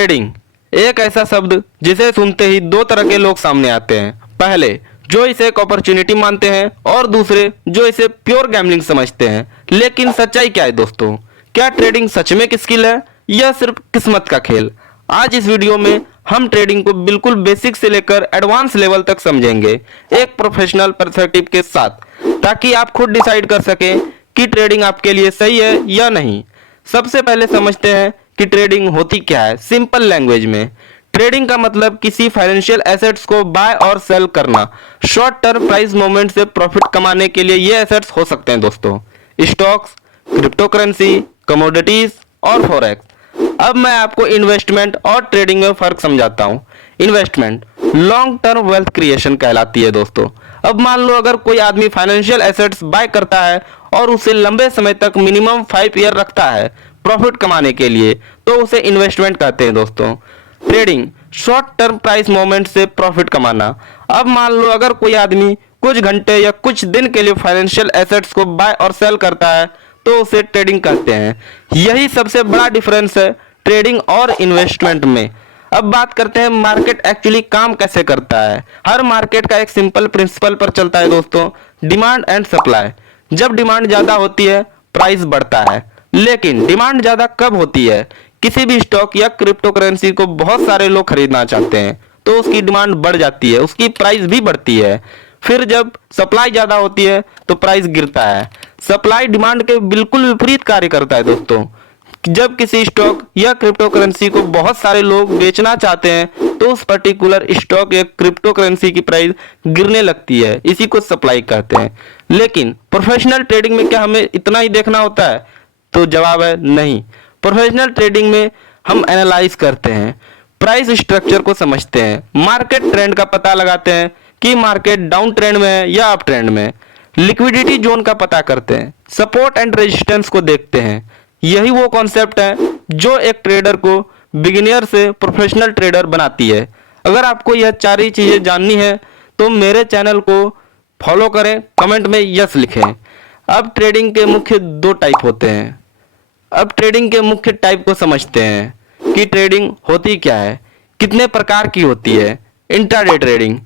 Trading एक ऐसा शब्द जिसे सुनते ही दो तरह के लोग सामने आते हैं। पहले जो इसे एक अपॉर्चुनिटी मानते हैं और दूसरे जो इसे प्योर गैम्बलिंग समझते हैं। लेकिन सच्चाई क्या है दोस्तों? क्या ट्रेडिंग सच में एक स्किल है या सिर्फ किस्मत का खेल? आज इस वीडियो में हम ट्रेडिंग को बिल्कुल बेसिक से लेकर एडवांस लेवल तक समझेंगे, एक प्रोफेशनल पर्सपेक्टिव के साथ, ताकि आप खुद डिसाइड कर सकें कि ट्रेडिंग आपके लिए सही है या नहीं। सबसे पहले समझते हैं कि ट्रेडिंग होती क्या है। सिंपल लैंग्वेज में ट्रेडिंग का मतलब किसी फाइनेंशियल एसेट्स को बाय और सेल करना। शॉर्ट टर्म प्राइस मूवमेंट से प्रॉफिट कमाने के लिए ये एसेट्स हो सकते हैं दोस्तों, स्टॉक्स, क्रिप्टो करेंसी, कमोडिटीज और फॉरेक्स। अब मैं आपको इन्वेस्टमेंट और ट्रेडिंग में फर्क समझाता हूँ। Investment long term wealth creation कहलाती है दोस्तों। अब मान लो अगर कोई आदमी फाइनेंशियल एसेट्स बाय करता है और उसे लंबे समय तक मिनिमम 5 ईयर रखता है प्रॉफिट कमाने के लिए, तो उसे इन्वेस्टमेंट कहते हैं दोस्तों। Trading short term price movement से प्रॉफिट कमाना। अब मान लो अगर कोई आदमी कुछ घंटे या कुछ दिन के लिए फाइनेंशियल एसेट्स को बाय और सेल करता है तो उसे ट्रेडिंग कहते हैं। यही सबसे बड़ा डिफरेंस है ट्रेडिंग और इन्वेस्टमेंट में। अब बात करते हैं मार्केट एक्चुअली काम कैसे करता है। हर मार्केट का एक सिंपल प्रिंसिपल पर चलता है दोस्तों, डिमांड एंड सप्लाई। जब डिमांड ज्यादा होती है प्राइस बढ़ता है, लेकिन डिमांड ज्यादा कब होती है? किसी भी स्टॉक या क्रिप्टो करेंसी को बहुत सारे लोग खरीदना चाहते हैं तो उसकी डिमांड बढ़ जाती है, उसकी प्राइस भी बढ़ती है। फिर जब सप्लाई ज्यादा होती है तो प्राइस गिरता है। सप्लाई डिमांड के बिल्कुल विपरीत कार्य करता है दोस्तों। जब किसी स्टॉक या क्रिप्टो करेंसी को बहुत सारे लोग बेचना चाहते हैं तो उस पर्टिकुलर स्टॉक या क्रिप्टो करेंसी की प्राइस गिरने लगती है, इसी को सप्लाई कहते हैं। लेकिन प्रोफेशनल ट्रेडिंग में क्या हमें इतना ही देखना होता है? तो जवाब है नहीं। प्रोफेशनल ट्रेडिंग में हम एनालाइज करते हैं, प्राइस स्ट्रक्चर को समझते हैं, मार्केट ट्रेंड का पता लगाते हैं कि मार्केट डाउन ट्रेंड में है या अप ट्रेंड में, लिक्विडिटी जोन का पता करते हैं, सपोर्ट एंड रेजिस्टेंस को देखते हैं। यही वो कॉन्सेप्ट है जो एक ट्रेडर को बिगिनियर से प्रोफेशनल ट्रेडर बनाती है। अगर आपको यह चार ही चीजें जाननी है तो मेरे चैनल को फॉलो करें, कमेंट में यस लिखें। अब ट्रेडिंग के मुख्य दो टाइप होते हैं। अब ट्रेडिंग के मुख्य टाइप को समझते हैं कि ट्रेडिंग होती क्या है, कितने प्रकार की होती है। इंट्राडे ट्रेडिंग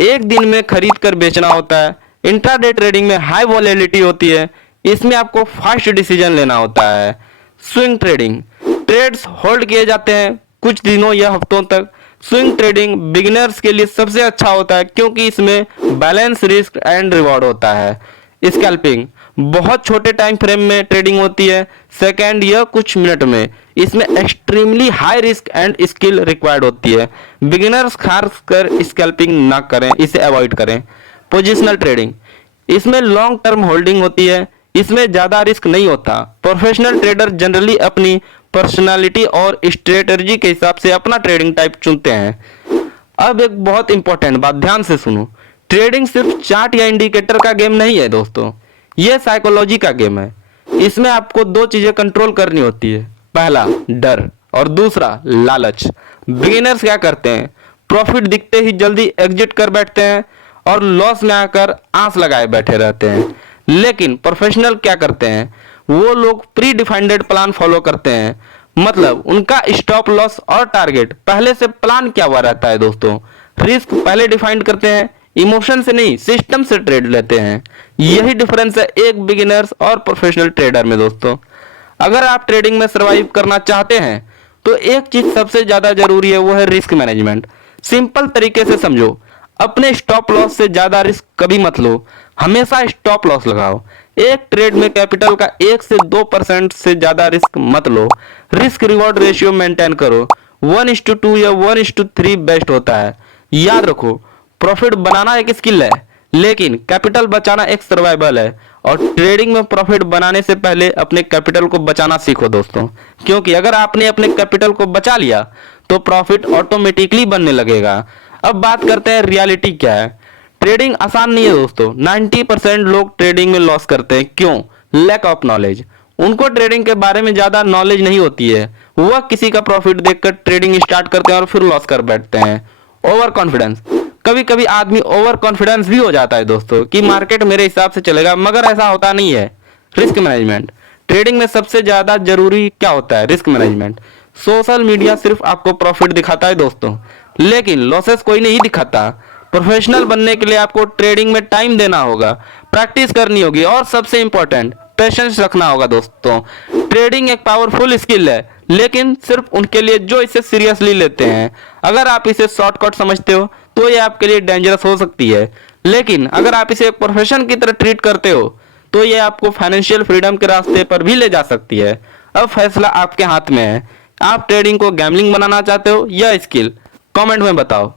एक दिन में खरीद कर बेचना होता है। इंट्राडे ट्रेडिंग में हाई वॉलेटिलिटी होती है, इसमें आपको फास्ट डिसीजन लेना होता है। स्विंग ट्रेडिंग ट्रेड्स होल्ड किए जाते हैं कुछ दिनों या हफ्तों तक। स्विंग ट्रेडिंग बिगिनर्स के लिए सबसे अच्छा होता है क्योंकि इसमें बैलेंस रिस्क एंड रिवॉर्ड होता है। स्कैल्पिंग बहुत छोटे टाइम फ्रेम में ट्रेडिंग होती है, सेकेंड या कुछ मिनट में। इसमें extremely high risk and skill required होती है। बिगिनर्स खासकर स्कैल्पिंग ना करें, इसे अवॉइड करें। पोजिशनल ट्रेडिंग इसमें लॉन्ग टर्म होल्डिंग होती है, इसमें ज्यादा रिस्क नहीं होता। प्रोफेशनल ट्रेडर जनरली अपनी पर्सनालिटी और स्ट्रेटजी के हिसाब से अपना ट्रेडिंग टाइप चुनते हैं। अब एक बहुत इंपॉर्टेंट बात ध्यान से सुनो, ट्रेडिंग सिर्फ चार्ट या इंडिकेटर का गेम नहीं है दोस्तों, यह साइकोलॉजी का गेम है। इसमें आपको दो चीजें कंट्रोल करनी होती है, पहला डर और दूसरा लालच। बिगिनर्स क्या करते हैं, प्रॉफिट दिखते ही जल्दी एग्जिट कर बैठते हैं और लॉस में आकर आंस लगाए बैठे रहते हैं। लेकिन प्रोफेशनल क्या करते हैं, वो लोग प्री डिफाइंड प्लान फॉलो करते हैं। मतलब उनका स्टॉप लॉस और टारगेट पहले से प्लान किया हुआ रहता है दोस्तों। रिस्क पहले डिफाइंड करते हैं, इमोशन से नहीं सिस्टम से ट्रेड लेते हैं। यही डिफरेंस है एक बिगिनर्स और प्रोफेशनल ट्रेडर में दोस्तों। अगर आप ट्रेडिंग में सरवाइव करना चाहते हैं तो एक चीज सबसे ज्यादा जरूरी है, वो है रिस्क मैनेजमेंट। सिंपल तरीके से समझो, अपने स्टॉप लॉस से ज्यादा रिस्क कभी मत लो, हमेशा स्टॉप लॉस लगाओ। एक ट्रेड में कैपिटल का 1 से 2% से ज्यादा रिस्क मत लो। रिस्क रिवॉर्ड रेशियो मेंटेन करो, 1:2 या 1:3 बेस्ट होता है। याद रखो, प्रॉफिट बनाना एक स्किल है लेकिन कैपिटल बचाना एक सर्वाइवल है। और ट्रेडिंग में प्रॉफिट बनाने से पहले अपने कैपिटल को बचाना सीखो दोस्तों, क्योंकि अगर आपने अपने कैपिटल को बचा लिया तो प्रॉफिट ऑटोमेटिकली बनने लगेगा। अब बात करते हैं रियलिटी क्या है। ट्रेडिंग आसान नहीं है दोस्तों, 90% लोग ट्रेडिंग में लॉस करते हैं। क्यों? Lack of knowledge. उनको ट्रेडिंग के बारे में ज्यादा नॉलेज नहीं होती है, वह किसी का प्रॉफिट देखकर ट्रेडिंग स्टार्ट करते हैं और फिर लॉस कर बैठते हैं। ओवर कॉन्फिडेंस, कभी कभी आदमी ओवर कॉन्फिडेंस भी हो जाता है दोस्तों कि मार्केट मेरे हिसाब से चलेगा, मगर ऐसा होता नहीं है। रिस्क मैनेजमेंट ट्रेडिंग में सबसे ज्यादा जरूरी क्या होता है? Risk management. सोशल मीडिया सिर्फ आपको प्रॉफिट दिखाता है दोस्तों, लेकिन लॉसेस कोई नहीं दिखाता। प्रोफेशनल बनने के लिए आपको ट्रेडिंग में टाइम देना होगा, प्रैक्टिस करनी होगी और सबसे इंपॉर्टेंट पेशेंस रखना होगा दोस्तों। ट्रेडिंग एक पावरफुल स्किल है, लेकिन सिर्फ उनके लिए जो इसे सीरियसली लेते हैं। अगर आप इसे शॉर्टकट समझते हो तो ये आपके लिए डेंजरस हो सकती है, लेकिन अगर आप इसे एक प्रोफेशन की तरह ट्रीट करते हो तो ये आपको फाइनेंशियल फ्रीडम के रास्ते पर भी ले जा सकती है। अब फैसला आपके हाथ में है, आप ट्रेडिंग को गैम्बलिंग बनाना चाहते हो या स्किल? कमेंट में बताओ।